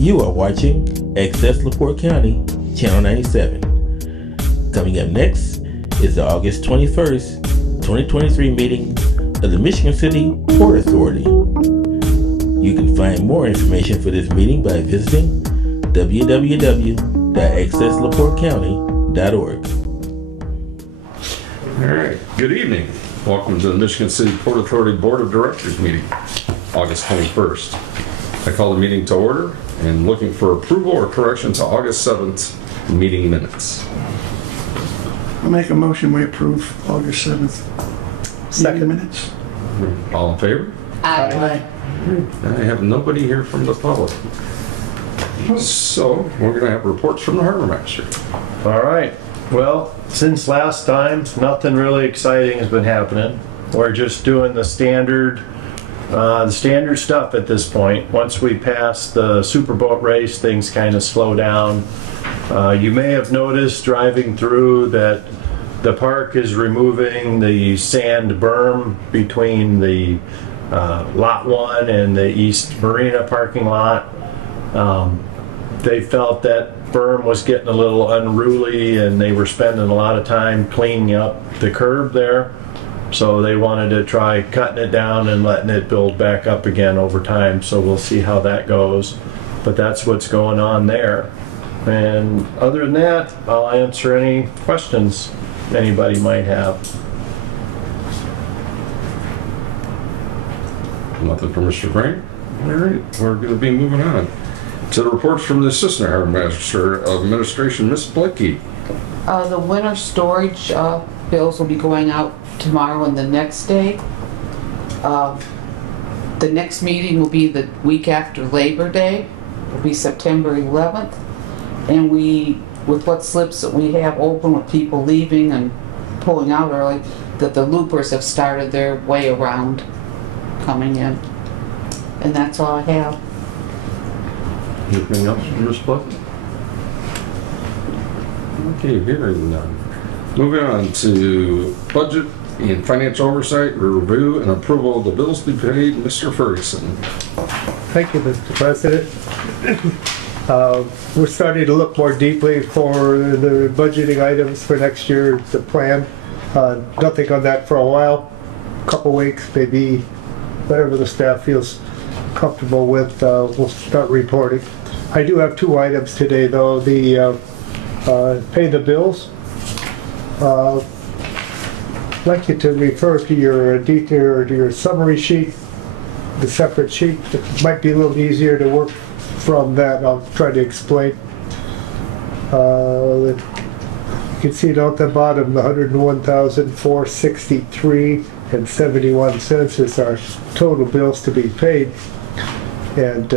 You are watching Access LaPorte County, Channel 97. Coming up next is the August 21st, 2023 meeting of the Michigan City Port Authority. You can find more information for this meeting by visiting www.accesslaportecounty.org. All right, good evening. Welcome to the Michigan City Port Authority Board of Directors meeting, August 21st. I call the meeting to order and looking for approval or correction to August 7th meeting minutes. I'll make a motion we approve August 7th. Second minutes. All in favor? Aye. I have nobody here from the public. So we're going to have reports from the harbor master. All right. Well, since last time, nothing really exciting has been happening. We're just doing the standard stuff at this point. Once we pass the Superboat race, things kind of slow down. You may have noticed driving through that the park is removing the sand berm between the Lot 1 and the East Marina parking lot. They felt that berm was getting a little unruly and they were spending a lot of time cleaning up the curb there. So they wanted to try cutting it down and letting it build back up again over time. So we'll see how that goes. But that's what's going on there. And other than that, I'll answer any questions anybody might have. Nothing from Mr. Crane? All right, we're going to be moving on to the reports from the Assistant Harbor Master of Administration, Ms. Blicky. The winter storage bills will be going out tomorrow and the next day. The next meeting will be the week after Labor Day. It will be September 11th. And with what slips that we have open with people leaving and pulling out early, that the loopers have started their way around coming in. And that's all I have. Anything else from Ms. Blicky? Okay, hearing none. Moving on to budget and financial oversight, review and approval of the bills to be paid, Mr. Ferguson. Thank you, Mr. President. We're starting to look more deeply for the budgeting items for next year, the plan. Nothing on that for a while, a couple weeks, maybe whatever the staff feels comfortable with, we'll start reporting. I do have two items today though, the pay the bills. I'd like you to refer to your detail or to your summary sheet, the separate sheet. It might be a little easier to work from that. I'll try to explain. You can see down at the bottom, the $101,463.71 is our total bills to be paid, and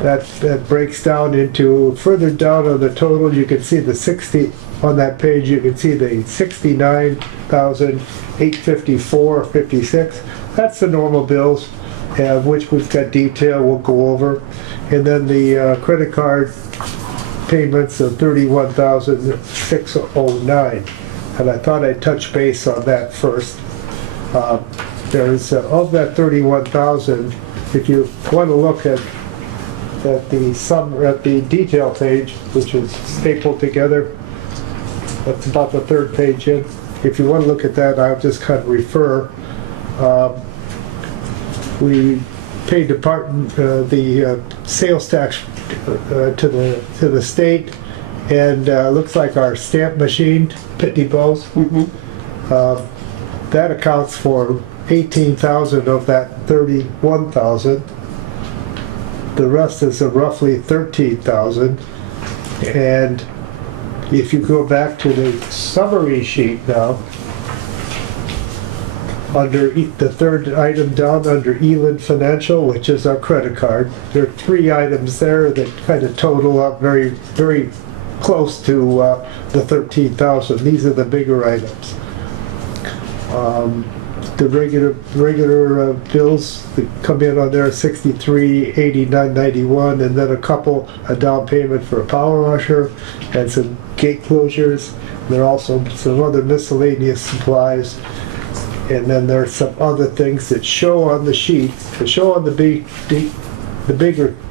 that breaks down into, further down on the total, you can see the 60 on that page. You can see the $69,854.56. That's the normal bills, which we've got detail we'll go over, and then the credit card payments of $31,609, and I thought I'd touch base on that first. There's of that $31,000, if you want to look at the detail page, which is stapled together, that's about the third page in. If you want to look at that, I'll just kind of refer. We paid the sales tax to the state, and looks like our stamp machine, Pitney Bowes, that accounts for 18,000 of that 31,000. The rest is roughly 13,000. And if you go back to the summary sheet now, under the third item down under Eland Financial, which is our credit card, there are three items there that kind of total up very, very close to the 13,000. These are the bigger items. The regular bills that come in on there, $63,8991, and then a down payment for a power washer and some gate closures. There are also some other miscellaneous supplies, and then there are some other things that show on the sheet, that show on the the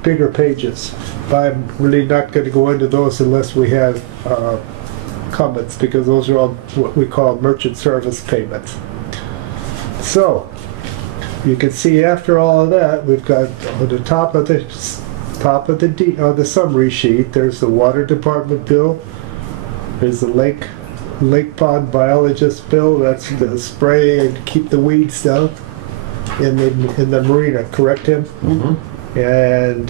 bigger pages. But I'm really not going to go into those unless we have comments, because those are all what we call merchant service payments. So you can see after all of that, we've got on the top of the summary sheet, there's the water department bill, there's the lake pond biologist bill, that's the spray and keep the weeds down in the marina, correct, Tim? And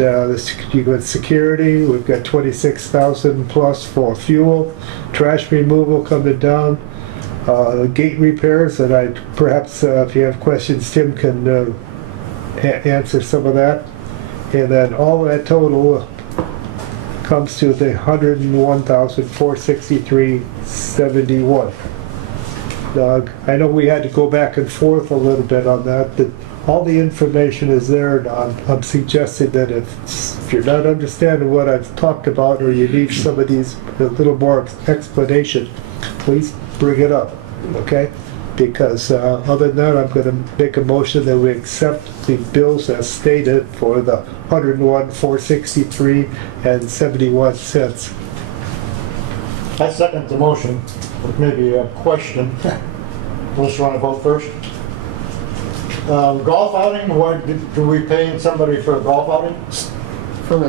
you got security, we've got 26,000 plus for fuel, trash removal coming down, gate repairs, and perhaps if you have questions, Tim can answer some of that. And then all that total comes to the 101,463.71. Doug, I know we had to go back and forth a little bit on that, but all the information is there, and I'm suggesting that if you're not understanding what I've talked about, or you need some of these, a little more explanation, please bring it up, okay? Because other than that, I'm going to make a motion that we accept the bills as stated for the 101,463.71. I second the motion with maybe a question. Unless you want to vote first. Golf outing, do we pay somebody for a golf outing?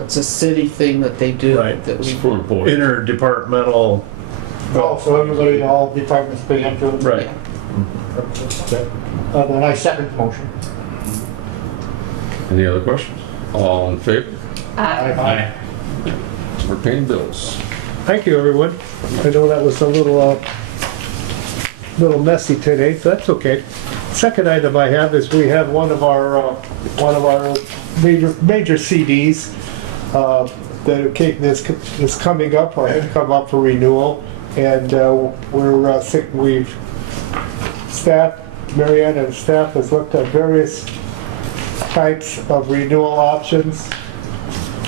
It's a city thing that they do. Right. That we, Interdepartmental. Oh, so everybody, all departments pay into it? Right. Okay. Then I second the motion. Any other questions? All in favor? Aye. We're paying bills. Thank you, everyone. I know that was a little messy today, but that's okay. Second item I have is we have one of our major CDs that is coming up, or has come up for renewal, and Marianne and staff has looked at various types of renewal options,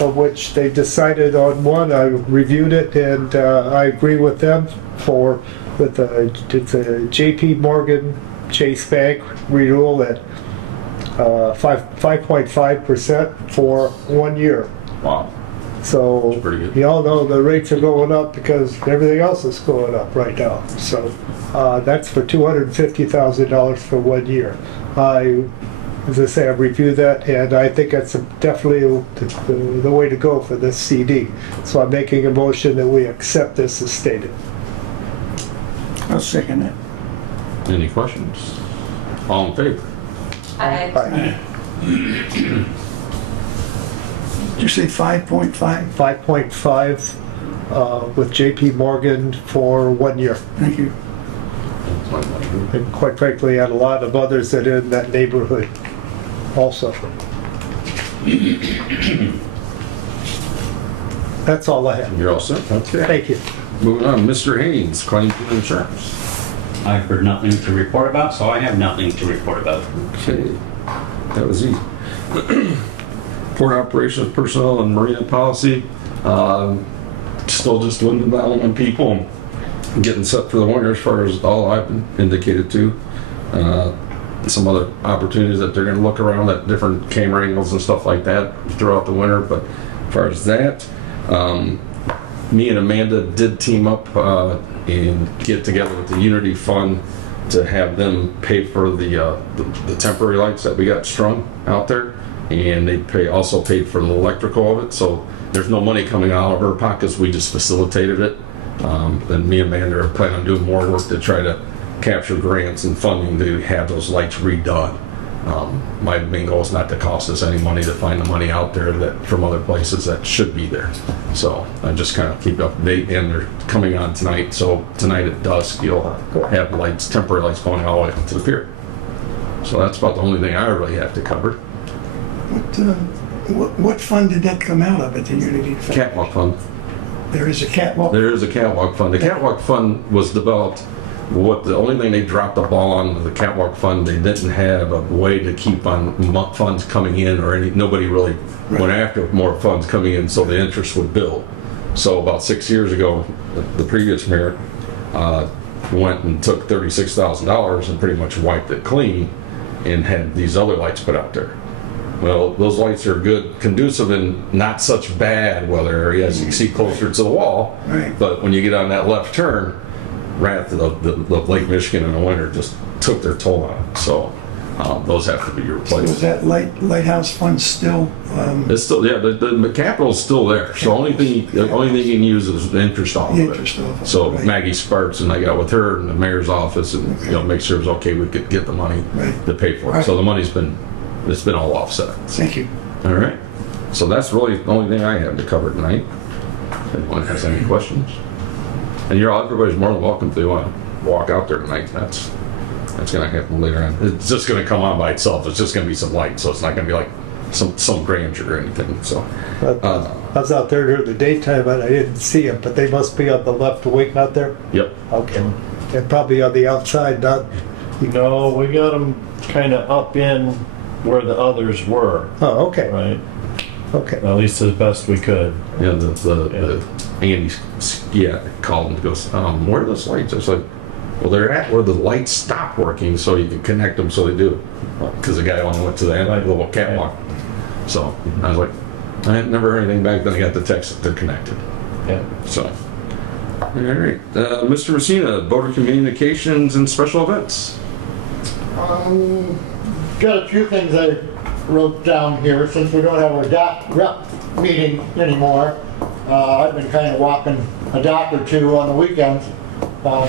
of which they decided on one. I reviewed it, and I agree with them it's a JP Morgan Chase Bank renewal at 5.5% for 1 year. Wow. So That's pretty good. you all know the rates are going up because everything else is going up right now. So that's for $250,000 for 1 year. As I say, I've reviewed that, and I think that's definitely the way to go for this CD. So I'm making a motion that we accept this as stated. I'll second it. Any questions? All in favor? Aye. Did you say 5.5? 5.5 with JP Morgan for 1 year. Thank you. And quite frankly, and a lot of others that are in that neighborhood also. That's all I have. You're all set? Okay. Thank you. Moving on, Mr. Haynes, claims and insurance. I've heard nothing to report about, so I have nothing to report about. Okay, that was easy. Port operations personnel and marina policy, still just dwindling down on people and getting set for the winter as far as all I've indicated to. Some other opportunities that they're gonna look around at different camera angles and stuff like that throughout the winter, but as far as that, me and Amanda did team up and get together with the Unity Fund to have them pay for the temporary lights that we got strung out there, and they also paid for the electrical of it. So there's no money coming out of our pockets. We just facilitated it. Then me and Amanda are planning on doing more work to try to capture grants and funding to have those lights redone. My main goal is not to cost us any money, to find the money out there that from other places that should be there. So I just kind of keep up to date, and they're coming on tonight. So tonight at dusk, you'll have lights, temporary lights going all the way up to the pier. So that's about the only thing I really have to cover. What fund did that come out of at the Unity Fund? Catwalk Fund. There is a catwalk? There is a Catwalk Fund. The Catwalk Fund was developed. The only thing they dropped the ball on with the Catwalk Fund, they didn't have a way to keep on funds coming in, or nobody really went after more funds coming in, so the interest would build. So about 6 years ago, the previous mayor went and took $36,000 and pretty much wiped it clean and had these other lights put out there. Well, those lights are good, conducive in not such bad weather areas. You can see closer to the wall. Right. But when you get on that left turn, right after the Lake Michigan in the winter just took their toll on it. So those have to be Was replaced. that lighthouse fund still, It's still, yeah, the capital's still there. So the only thing you can use is the interest off of the it. interest of it? So Right. Maggie Sparks and I got with her in the mayor's office and make sure it's okay. We could get the money Right. to pay for it. Right. So the money's been all offset. Thank you. All right. So that's really the only thing I have to cover tonight. If anyone has any questions, and everybody's more than welcome if they want to walk out there tonight. That's going to happen later on. It's just going to come on by itself. It's just going to be some light, so it's not going to be like some grandeur or anything. So. I was out there during the daytime and I didn't see them, but they must be on the left wing out there? Yep. Okay. And probably on the outside, not, No, we got them kind of up in where the others were, oh, okay, right? okay. At least as best we could. Yeah. The Andy called and goes, where are those lights? I was like, well, they're at where the lights stop working, so you can connect them. So they do, because the guy only went to the end of the little catwalk. So I was like, I had never heard anything back. Then I got the text that they're connected. Yeah. So, all right, Mr. Messina, Board of Communications and Special Events. Got a few things I wrote down here since we don't have our doc rep meeting anymore. I've been kind of walking a dock or two on the weekends,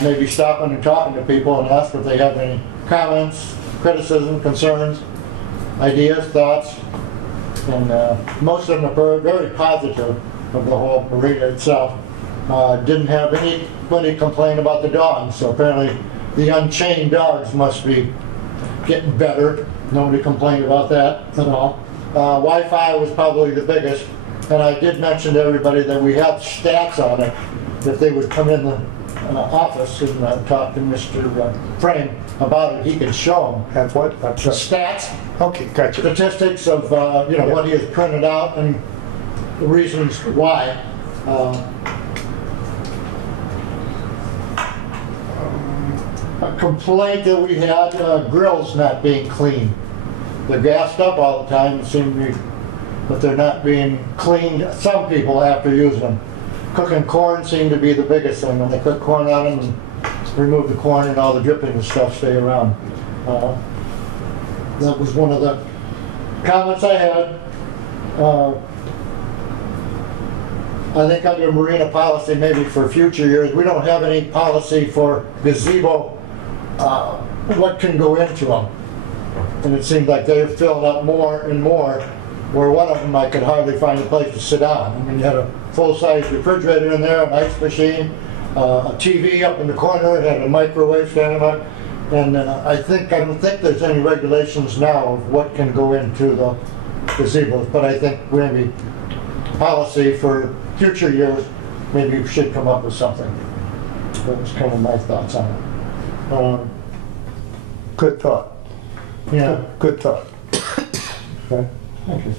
maybe stopping and talking to people and ask if they have any comments, criticism, concerns, ideas, thoughts. And most of them are very positive of the whole marina itself. Didn't have anybody complain about the dogs, so apparently the unchained dogs must be getting better. Nobody complained about that at all. Wi-Fi was probably the biggest, and I did mention to everybody that we have stats on it. If they would come in the office and talk to Mr. Frame about it, he could show them Have what? I'm the sorry. stats, Okay, gotcha. statistics of what he has printed out and the reasons why. A complaint that we had, grills not being cleaned. They're gassed up all the time, it seems to be, but they're not being cleaned, some people after using them. Cooking corn seemed to be the biggest thing. When they cook corn on them and remove the corn and all the dripping and stuff stay around. That was one of the comments I had. I think under marina policy, maybe for future years, we don't have any policy for gazebo, what can go into them. And it seemed like they're filling up more and more, where one of them I could hardly find a place to sit down. I mean, you had a full-size refrigerator in there, an ice machine, a TV up in the corner, it had a microwave standing up. And I don't think there's any regulations now of what can go into the gazebos, but I think maybe policy for future years, maybe we should come up with something. That was kind of my thoughts on it. Good thought. Yeah. Good thought. Okay. Thank you.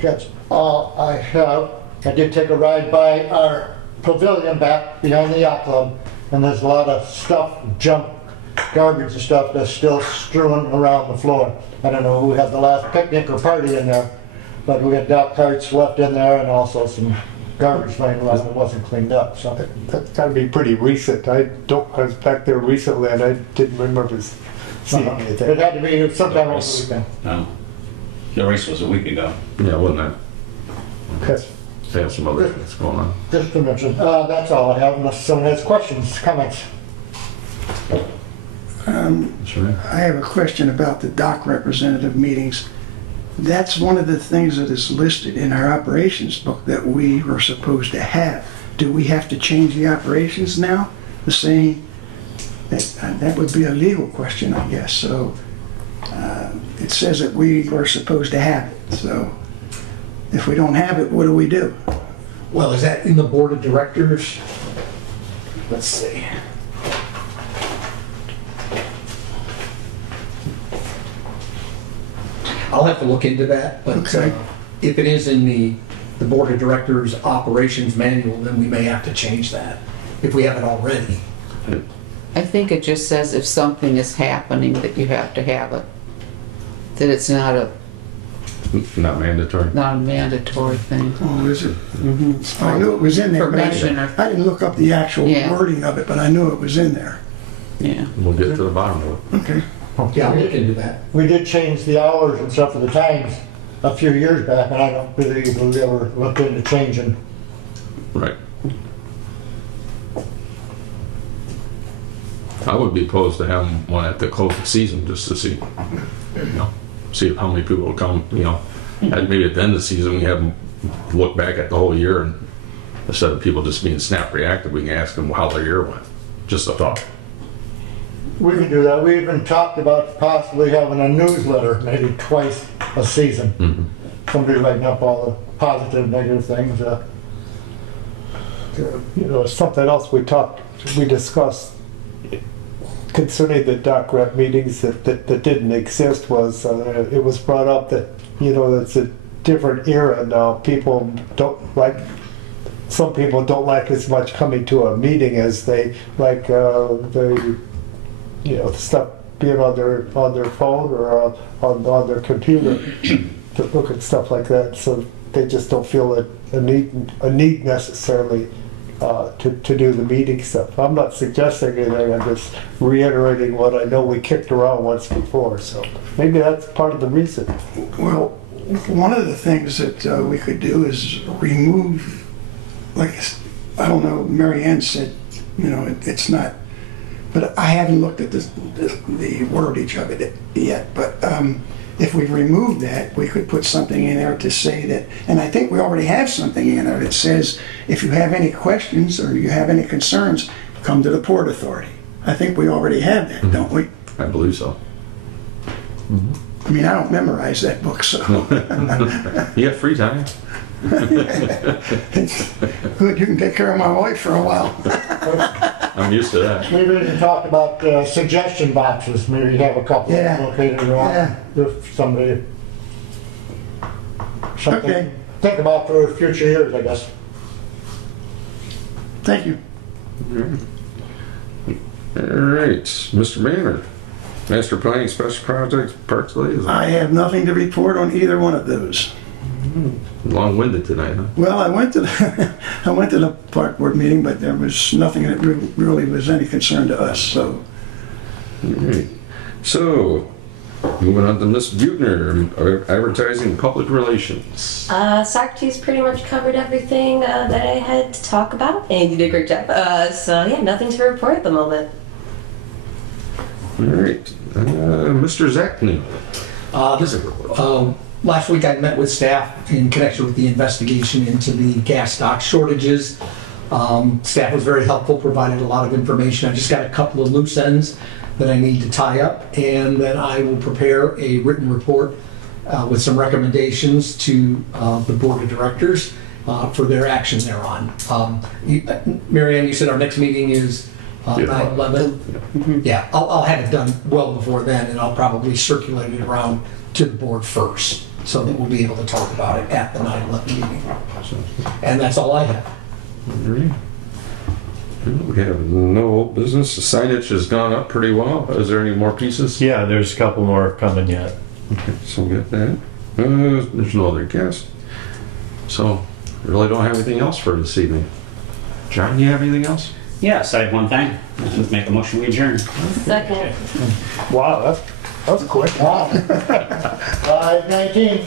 That's all I have. I did take a ride by our pavilion back behind the yacht club, and there's a lot of stuff, junk, garbage and stuff that's still strewn around the floor. I don't know who had the last picnic or party in there, but we had dock carts left in there and also some garbage laying around that wasn't cleaned up, so. That's gotta be pretty recent. I was back there recently and I didn't remember seeing It anything. had to be sometime over the weekend. No. The race was a week ago. Yeah, wasn't that? Okay. They have some other things going on. Just to mention, that's all I have, unless someone has questions, comments. Sure. I have a question about the dock representative meetings. That's one of the things that is listed in our operations book that we were supposed to have. Do we have to change the operations now? The same, that would be a legal question, I guess. So it says that we are supposed to have it. So if we don't have it, what do we do? Well, is that in the board of directors? Let's see. I'll have to look into that, but Okay. If it is in the board of directors operations manual, then we may have to change that if we haven't already. I think it just says if something is happening that you have to have it. That it's not a Not mandatory thing. Oh, is it? I knew it was in there, but I didn't look up the actual Yeah. wording of it, but I knew it was in there. Yeah. We'll get to the bottom of it. Okay. Yeah, we can do that. We did change the hours and stuff of the times a few years back, and I don't believe we ever looked into changing. Right. I would be opposed to having one at the close of the season just to see, see how many people will come, and maybe at the end of the season we have them look back at the whole year, and instead of people just being snap reactive, we can ask them how their year went. Just a thought. We can do that. We even talked about possibly having a newsletter, maybe twice a season. Somebody writing up all the positive, negative things. Something else we discussed concerning the doc rep meetings that didn't exist was, it was brought up that, it's a different era now. People don't like, some people don't like as much coming to a meeting as they like stuff being on their phone or on their computer to look at stuff like that. So they just don't feel a need necessarily to do the meeting stuff. I'm not suggesting anything, I'm just reiterating what I know we kicked around once before, so maybe that's part of the reason. Well, one of the things that we could do is remove, like, I don't know, Mary Ann said, it's not, but I haven't looked at the wordage of it yet, but if we remove that, we could put something in there to say that, and I think we already have something in there that says, if you have any questions or you have any concerns, come to the Port Authority. I think we already have that, don't we? I believe so. I mean, I don't memorize that book, so. You got free time? Good, you can take care of my wife for a while. I'm used to that. Maybe we can talk about suggestion boxes. Maybe have a couple located around if somebody. Something Okay. think about for future years, I guess. Thank you. All right, Mr. Banner, Master Planning Special Projects, Parks Liaison. I have nothing to report on either one of those. Long-winded tonight, huh? Well, I went to the park board meeting, but there was nothing that really was any concern to us, so. All right. So, moving on to Ms. Buechner, Advertising and Public Relations. Socrates pretty much covered everything that I had to talk about, and you did a great job. So yeah, nothing to report at the moment. All right. Mr. Zachny. Last week I met with staff in connection with the investigation into the gas stock shortages. Staff was very helpful, provided a lot of information. I just got a couple of loose ends that I need to tie up, and then I will prepare a written report with some recommendations to the board of directors for their action thereon. Mary Ann, you said our next meeting is 9/11? Yeah, I'll have it done well before then, and I'll probably circulate it around to the board first, so that we'll be able to talk about it at the 9/11 meeting. And that's all I have. All right. We have no old business. The signage has gone up pretty well. Is there any more pieces? Yeah, there's a couple more coming yet. Okay, so we got that. There's no other guest. So, really don't have anything else for this evening. John, you have anything else? Yes, I have one thing. Let's make a motion, we adjourn. Second. Wow, that was quick. Wow. 5:19.